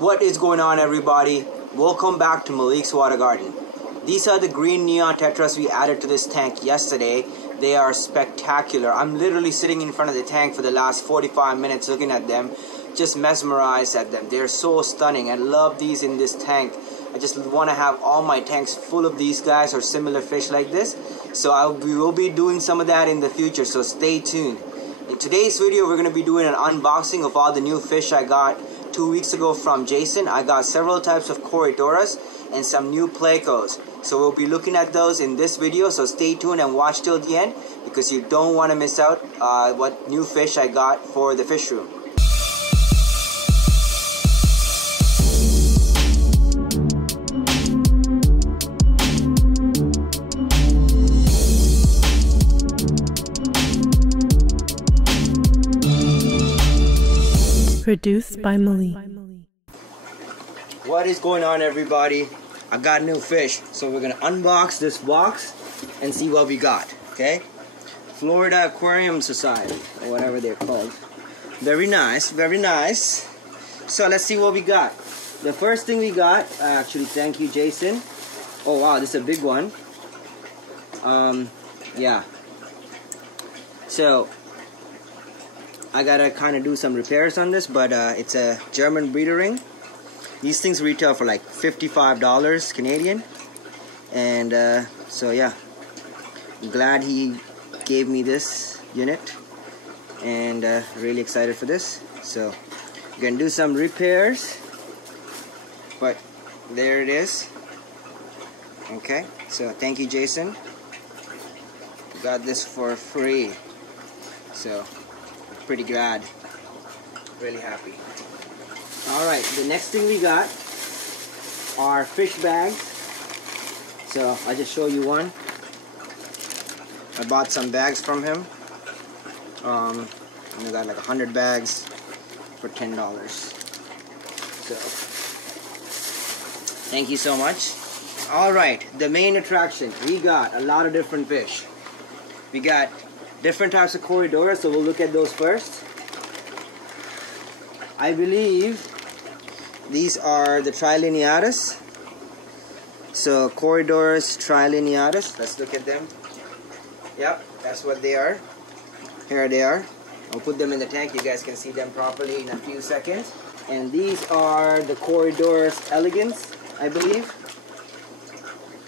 What is going on, everybody? Welcome back to Malik's Water Garden. These are the green neon tetras we added to this tank yesterday. They are spectacular. I'm literally sitting in front of the tank for the last 45 minutes looking at them, just mesmerized at them. They're so stunning. I love these in this tank. I just want to have all my tanks full of these guys or similar fish like this. So we will be doing some of that in the future, so stay tuned. In today's video, we're going to be doing an unboxing of all the new fish I got 2 weeks ago from Jason. I got several types of Coridoras and some new Plecos. So we'll be looking at those in this video, so stay tuned and watch till the end because you don't want to miss out what new fish I got for the fish room. Produced by Malik. What is going on, everybody? I got new fish, so we're gonna unbox this box and see what we got. Okay, Florida Aquarium Society or whatever they're called. Very nice, very nice. So let's see what we got. The first thing we got, actually, thank you, Jason. Oh wow, this is a big one. Yeah. So I gotta kind of do some repairs on this, but it's a German breeder ring. These things retail for like $55 Canadian, and so yeah, I'm glad he gave me this unit, and really excited for this. So we're gonna do some repairs, but there it is. Okay, so thank you, Jason. Got this for free, so pretty glad, really happy. Alright, the next thing we got are fish bags. So I'll just show you one. I bought some bags from him. And I got like 100 bags for $10. So thank you so much. Alright, the main attraction. We got a lot of different fish. We got different types of Coridoras, so we'll look at those first. I believe these are the trilineatus. So Coridoras trilineatus. Let's look at them. Yep, that's what they are. Here they are. I'll put them in the tank. You guys can see them properly in a few seconds. And these are the Coridoras elegans, I believe.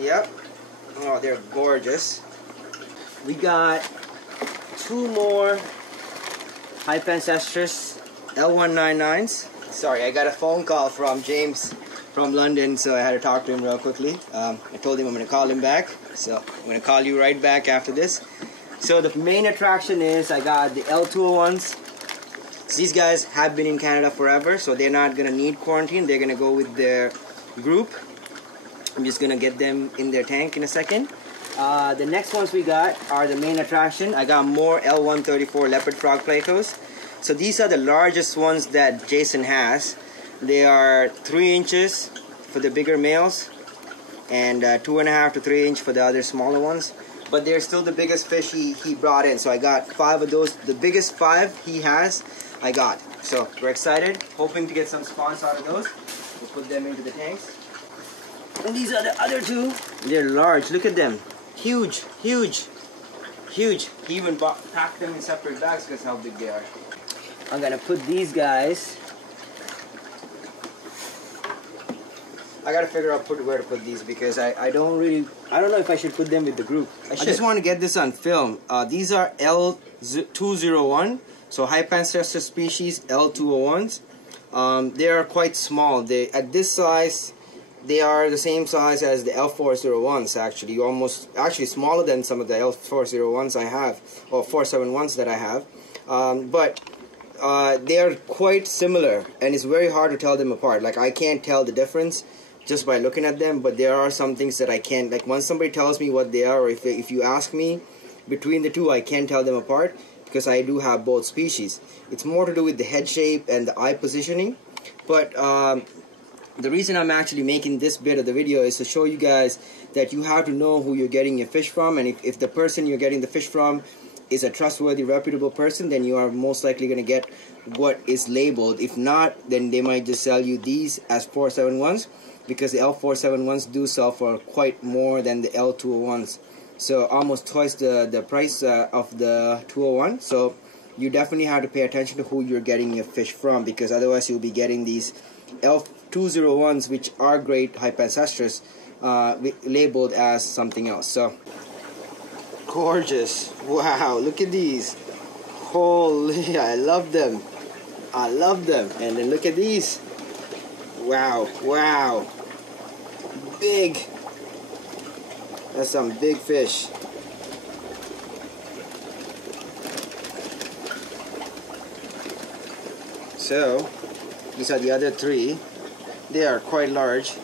Yep. Oh, they're gorgeous. We got two more Hypancestrus L199s. Sorry, I got a phone call from James from London, so I had to talk to him real quickly. I told him I'm going to call him back, so I'm going to call you right back after this. So the main attraction is I got the L201s. So these guys have been in Canada forever, so they're not going to need quarantine. They're going to go with their group. I'm just going to get them in their tank in a second. The next ones we got are the main attraction. I got more L134 leopard frog Plecos. So these are the largest ones that Jason has. They are 3 inches for the bigger males and 2.5 to 3 inch for the other smaller ones. But they're still the biggest fish he brought in. So I got 5 of those. The biggest 5 he has, I got. So we're excited, hoping to get some spawns out of those. We'll put them into the tanks. And these are the other 2. They're large. Look at them. Huge, huge, huge. He even packed them in separate bags because how big they are. I'm gonna put these guys. I gotta figure out where to put these because I don't know if I should put them with the group. I just want to get this on film. These are L201, so Hypancestrus species L201s. They are quite small. At this size, they are the same size as the L401s. Actually smaller than some of the L401s I have, or 471s that I have. But they are quite similar, and it's very hard to tell them apart. Like, I can't tell the difference just by looking at them, but there are some things that I can't. Like, once somebody tells me what they are, or if you ask me between the two, I can't tell them apart because I do have both species. It's more to do with the head shape and the eye positioning. But the reason I'm actually making this bit of the video is to show you guys that you have to know who you're getting your fish from, and if the person you're getting the fish from is a trustworthy, reputable person, then you are most likely going to get what is labeled. If not, then they might just sell you these as 471s, because the L471s do sell for quite more than the L201s. So almost twice the price of the 201. So you definitely have to pay attention to who you're getting your fish from, because otherwise you'll be getting these L201s, which are great hypancestras, labeled as something else. So gorgeous. Wow, look at these. Holy, I love them. I love them. And then look at these. Wow, wow. Big. That's some big fish. So, these are the other three. They are quite large.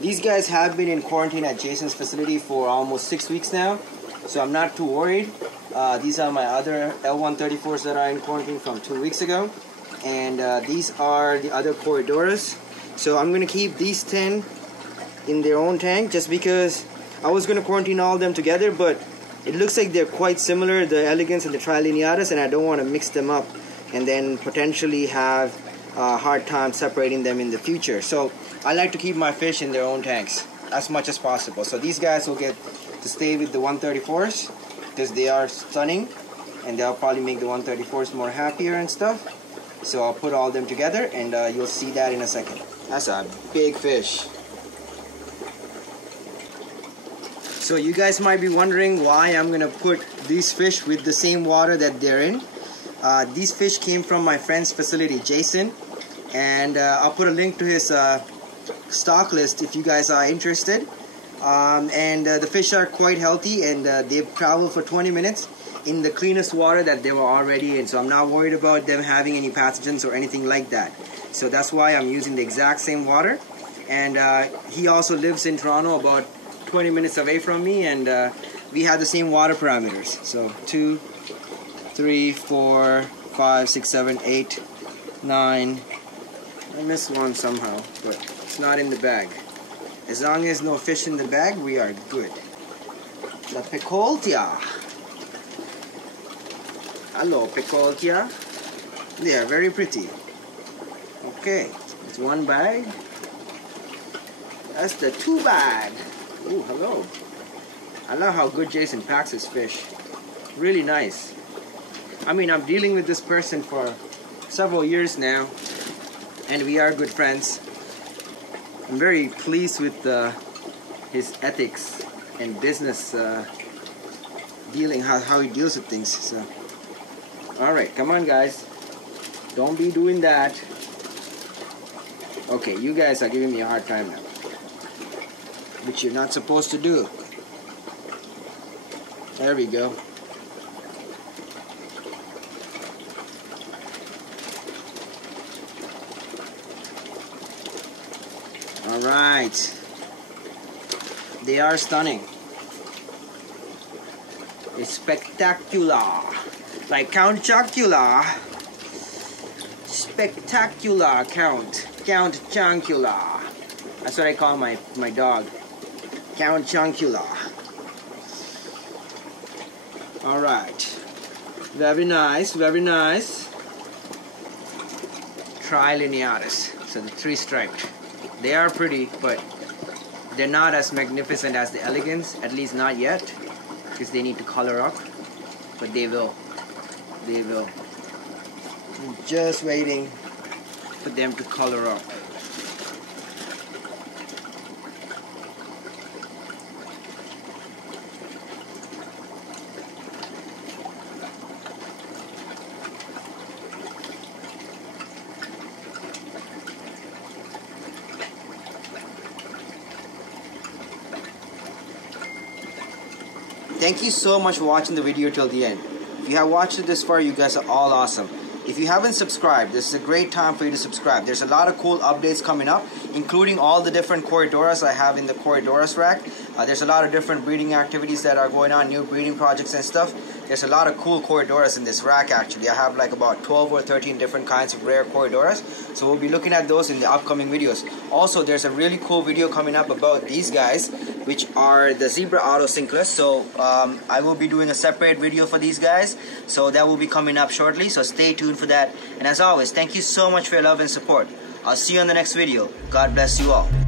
These guys have been in quarantine at Jason's facility for almost 6 weeks now, so I'm not too worried. These are my other L134s that are in quarantine from 2 weeks ago. And these are the other Coridoras. So I'm going to keep these 10 in their own tank, just because I was going to quarantine all of them together, but it looks like they're quite similar, the elegans and the trilineatus, and I don't want to mix them up and then potentially have a hard time separating them in the future. So I like to keep my fish in their own tanks as much as possible. So these guys will get to stay with the 134s because they are stunning, and they'll probably make the 134s more happier and stuff. So I'll put all of them together, and you'll see that in a second. That's a big fish. So you guys might be wondering why I'm gonna put these fish with the same water that they're in. These fish came from my friend's facility, Jason, and I'll put a link to his stock list if you guys are interested. The fish are quite healthy, and they've traveled for 20 minutes in the cleanest water that they were already in, so I'm not worried about them having any pathogens or anything like that. So that's why I'm using the exact same water. And he also lives in Toronto, about 20 minutes away from me, and we have the same water parameters. So 2, 3, 4, 5, 6, 7, 8, 9. I missed one somehow, but it's not in the bag. As long as no fish in the bag, we are good. La Picoltia. Hello, Picoltia. They are very pretty. Okay, it's one bag. That's the 2 bag. Ooh, hello. I love how good Jason packs his fish. Really nice. I mean, I'm dealing with this person for several years now, and we are good friends. I'm very pleased with his ethics and business dealing, how he deals with things. So, all right, come on, guys. Don't be doing that. Okay, you guys are giving me a hard time now, which you're not supposed to do. There we go. All right. They are stunning. It's spectacular. Like Count Chocula. Spectacular Count. Count Choncula. That's what I call my dog. Count Choncula. Alright. Very nice, very nice. Trilineatus. So the 3-striped. They are pretty, but they're not as magnificent as the elegans, at least not yet, because they need to color up, but they will. They will. I'm just waiting for them to color up. Thank you so much for watching the video till the end. If you have watched it this far, you guys are all awesome. If you haven't subscribed, this is a great time for you to subscribe. There's a lot of cool updates coming up, including all the different Coridoras I have in the Coridoras rack. There's a lot of different breeding activities that are going on, new breeding projects and stuff. there's a lot of cool Coridoras in this rack actually. I have like about 12 or 13 different kinds of rare Coridoras. So we'll be looking at those in the upcoming videos. Also, there's a really cool video coming up about these guys, which are the Zebra Autosynclus. So I will be doing a separate video for these guys. So that will be coming up shortly. So stay tuned for that. And as always, thank you so much for your love and support. I'll see you on the next video. God bless you all.